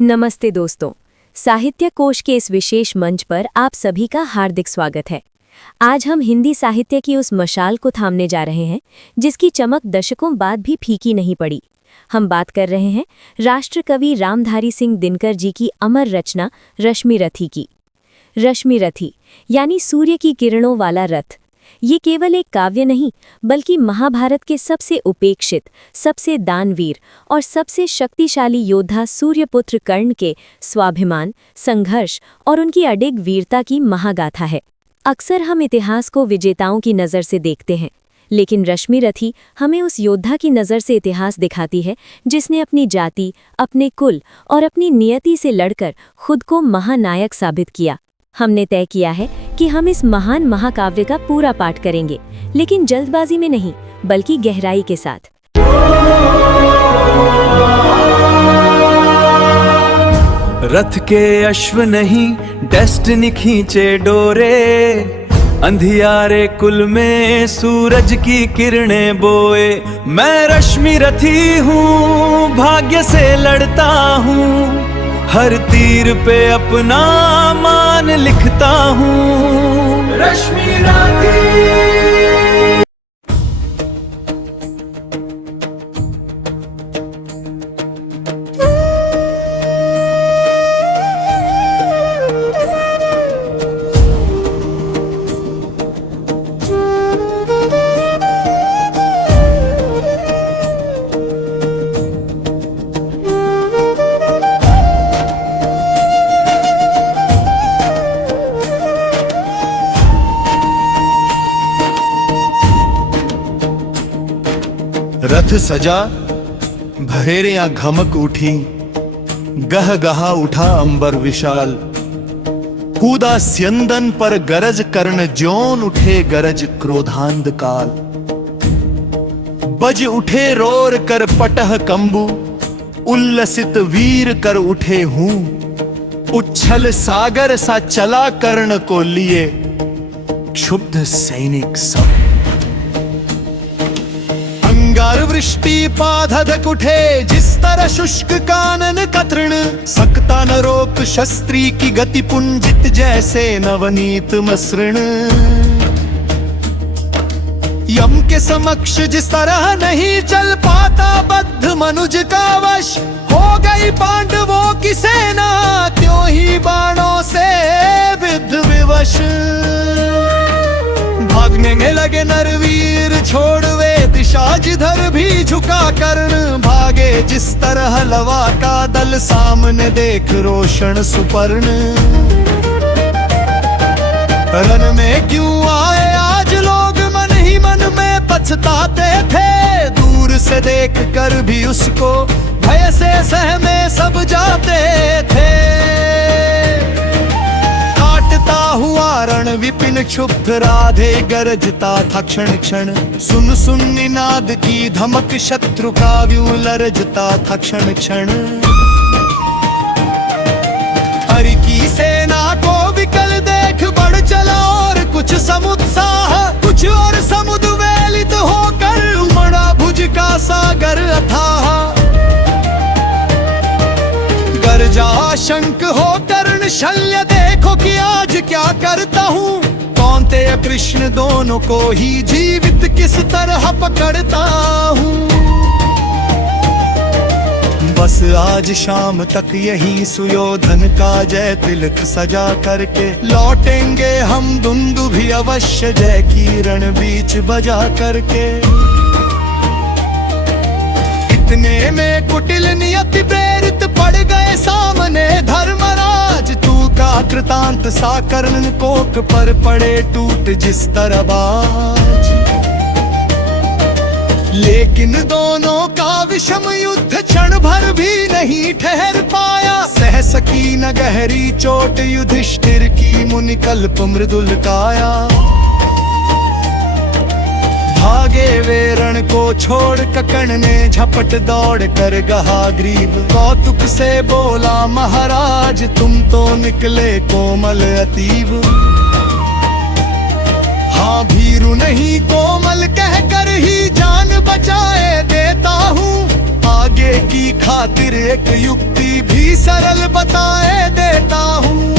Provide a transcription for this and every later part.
नमस्ते दोस्तों, साहित्य कोश के इस विशेष मंच पर आप सभी का हार्दिक स्वागत है। आज हम हिंदी साहित्य की उस मशाल को थामने जा रहे हैं जिसकी चमक दशकों बाद भी फीकी नहीं पड़ी। हम बात कर रहे हैं राष्ट्र कवि रामधारी सिंह दिनकर जी की अमर रचना रश्मि रथी की। रश्मि रथी यानी सूर्य की किरणों वाला रथ। ये केवल एक काव्य नहीं बल्कि महाभारत के सबसे उपेक्षित, सबसे दानवीर और सबसे शक्तिशाली योद्धा सूर्यपुत्र कर्ण के स्वाभिमान, संघर्ष और उनकी अडिग वीरता की महागाथा है। अक्सर हम इतिहास को विजेताओं की नज़र से देखते हैं, लेकिन रश्मि रथी हमें उस योद्धा की नज़र से इतिहास दिखाती है जिसने अपनी जाति, अपने कुल और अपनी नियति से लड़कर खुद को महानायक साबित किया। हमने तय किया है कि हम इस महान महाकाव्य का पूरा पाठ करेंगे, लेकिन जल्दबाजी में नहीं बल्कि गहराई के साथ। रथ के अश्व नहीं डेस्टिनी खींचे डोरे, अंधियारे कुल में सूरज की किरणें बोए। मैं रश्मि रथी हूँ, भाग्य से लड़ता हूँ, हर तीर पे अपना मान लिखता हूँ। रश्मि रथी। रथ सजा भरेरियां घमक उठी, गह गहा उठा अंबर विशाल। कूदा स्यंदन पर गरज कर्ण ज्योन उठे गरज क्रोधांध काल। बज उठे रोर कर पटह कंबु, उल्लसित वीर कर उठे हूं। उच्छल सागर सा चला कर्ण को लिए, क्षुब्ध सैनिक सब। अंगार वृष्टि पाधधक उठे, जिस तरह शुष्क कानन का तृण। सकता न रोक शस्त्री की गति, पुंजित जैसे नवनीत मसृण। यम के समक्ष जिस तरह नहीं चल पाता बद्ध मनुज का वश। हो गई पांडवों की सेना, त्यों ही बाणों से विद्ध विवश। भागने में लगे नरवीर छोड़ वे दिशा, जिधर भी झुका कर्ण। भागे जिस तरह लवा का दल, सामने देख रोशन सुपर्ण। रण में क्यों आए आज लोग, मन ही मन में पछताते थे। दूर से देख कर भी उसको भय से सहमे सब जाते थे। हुआ रण विपिन क्षुब्ध, राधे गरजता था क्षण क्षण। सुन सुन निनाद की धमक, शत्रु का व्यूह लरजता था क्षण क्षण। हरि की सेना को विकल देख बढ़ चला और कुछ समुत्साह। कुछ और समुद्र वेलित होकर उमड़ा भुज का सागर अथाह। गर्जा शंख हो कर्ण शल्य, देखो कि आज क्या करता हूँ। कौन्तेय कृष्ण दोनों को ही जीवित किस तरह पकड़ता हूँ। बस आज शाम तक यही सुयोधन का जय तिलक सजा करके लौटेंगे हम। दुंदुभि अवश्य जय की रण बीच बजा करके। इतने में कुटिल नियति प्रेरित पड़ गए सामने धर्मराज। तू का कृतांत सा कर्ण कोक पर पड़े टूट जिस तरह बाज। लेकिन दोनों का विषम युद्ध क्षण भर भी नहीं ठहर पाया। सह सकी न गहरी चोट युधिष्ठिर की, मुनिकल्प मृदुल काया। भागे वे रण को छोड़, कर्ण ने झपट दौड़ कर गहा ग्रीव। कौतुक से बोला महाराज, तुम तो निकले कोमल अतीव। हाँ भीरु नहीं कोमल कहकर ही जान बचाए देता हूँ। आगे की खातिर एक युक्ति भी सरल बताए देता हूँ।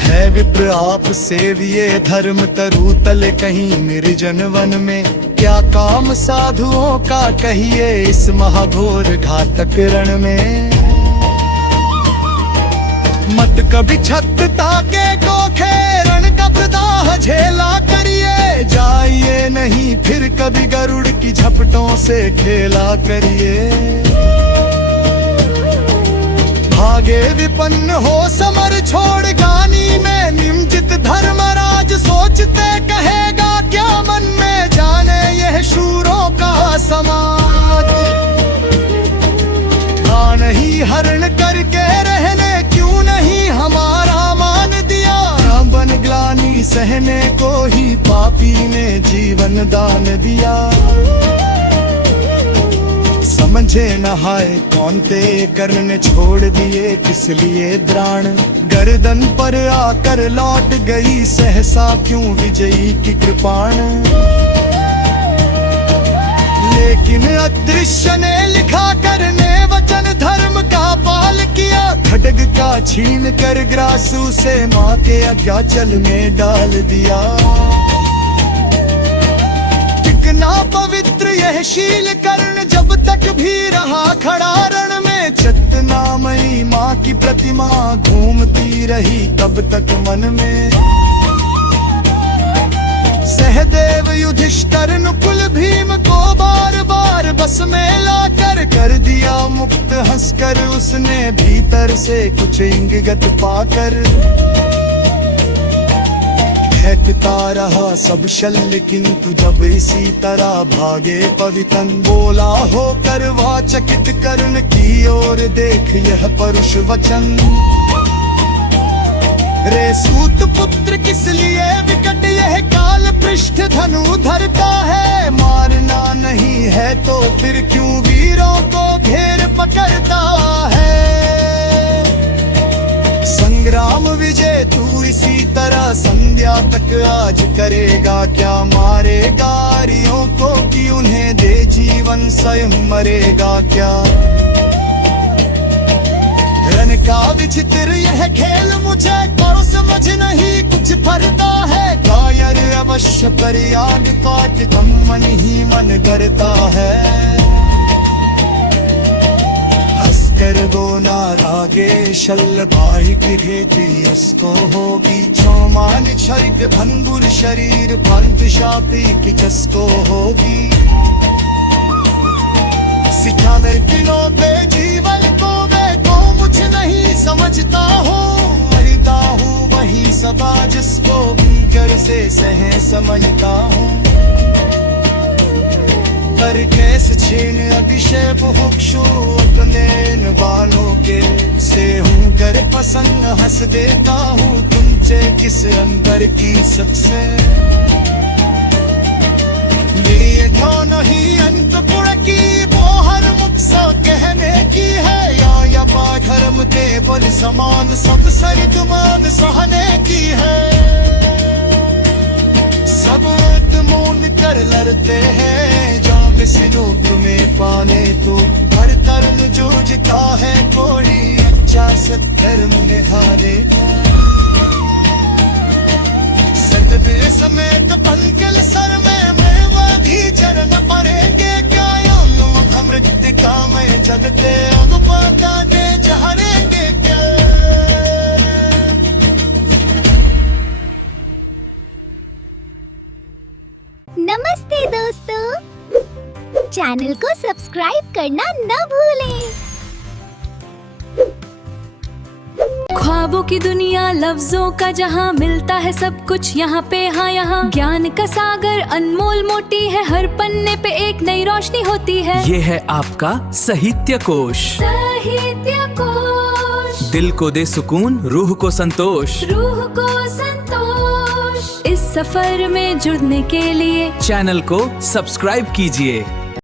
है विप्र आप सेविये धर्म तरु तल कहीं निर्जन वन में, क्या काम साधुओं का कहिए इस महाघोर घातक रण में। मत कभी छत ताके गोखे रण का प्रदाह झेला करिए, जाइए नहीं फिर कभी गरुड़ की झपटों से खेला करिए। भागे विपन्न हो समर छोड़ गानी में निमजित धर्मराज सोचते कहेगा क्या मन में, जाने यह शूरों का समाज। हाँ नहीं हरण करके रहने क्यों नहीं हमारा मान दिया, बन ग्लानि सहने को ही पापी ने जीवन दान दिया। समझे नहाए कौन ते कर्ण ने छोड़ दिए किस लिए द्राण, गर्दन पर आकर लौट गई सहसा क्यों विजयी की कृपाण। लेकिन अदृश्य ने लिखा करने वचन धर्म का पाल किया, खड्ग का छीन कर ग्रासु से माँ के अज्ञाचल में डाल दिया। टिकना पवित्र यह शील कर्ण जब तक भी रहा खड़ा रण में, चेतनामयी माँ की प्रतिमा घूमती रही तब तक मन में। सहदेव युधिष्ठिर नुकुल भीम को बार बार बस में लाकर कर दिया मुक्त, हंसकर उसने भीतर से कुछ इंगित पाकर। फेंकता रहा सब शल्य किंतु जब इसी तरह भागे पवितन, बोला होकर वाचकित कर्ण की ओर देख यह परुष वचन। रे सूत पुत्र किस लिए विकट यह काल पृष्ठ धनु धरता है, मारना नहीं है तो फिर क्यों वीरों को घेर पकड़ता है। संग्राम विजय तू इसी तरह संध्या तक आज करेगा क्या, मारेगा आर्यों को कि उन्हें दे जीवन स्वयं मरेगा क्या। रन का विचित्र यह खेल मुझे करो समझ नहीं कुछ फरता है, कायर अवश्य पर याद काट कम मन ही मन करता है। हंसकर दो नारागे शल्य बाही की घेती उसको होगी, छोमान क्षरिक भंगुर शरीर पंत शापी की जसको होगी। सिखा मेरे किनों पे जीवन को मुझे नहीं समझता हूँ, मरता हूँ वही सदा जिसको भीतर से सह समझता हूँ। पर कैसे छीन अतिशय बुभुक्षु अपने इन बालों के, से हूँ कर पसंद हंस देता हूँ तुमसे किस अंतर की सबसे। लिए तो नहीं अंत गुण की वो हर मुख सा कहने की है, या धर्म के बल समान सब सरितमान सहने की है। सब मौन कर लड़ते हैं जाग सिरूप में पाने तो, हर तरुण जूझता है कोई अच्छा सत्धर्म निहारे। सतबे समेत पंकल सर में भी चरण पड़ेंगे क्या, मृतिका में जगते अगुपाता के जहरेंगे क्या। नमस्ते दोस्तों, चैनल को सब्सक्राइब करना न भूलें। ख्वाबों की दुनिया लफ्जों का जहां, मिलता है सब कुछ यहाँ पे हाँ यहाँ। ज्ञान का सागर अनमोल मोटी है, हर पन्ने पे एक नई रोशनी होती है। ये है आपका साहित्य कोश। साहित्य कोश दिल को दे सुकून, रूह को संतोष। रूह को संतोष। इस सफर में जुड़ने के लिए चैनल को सब्सक्राइब कीजिए।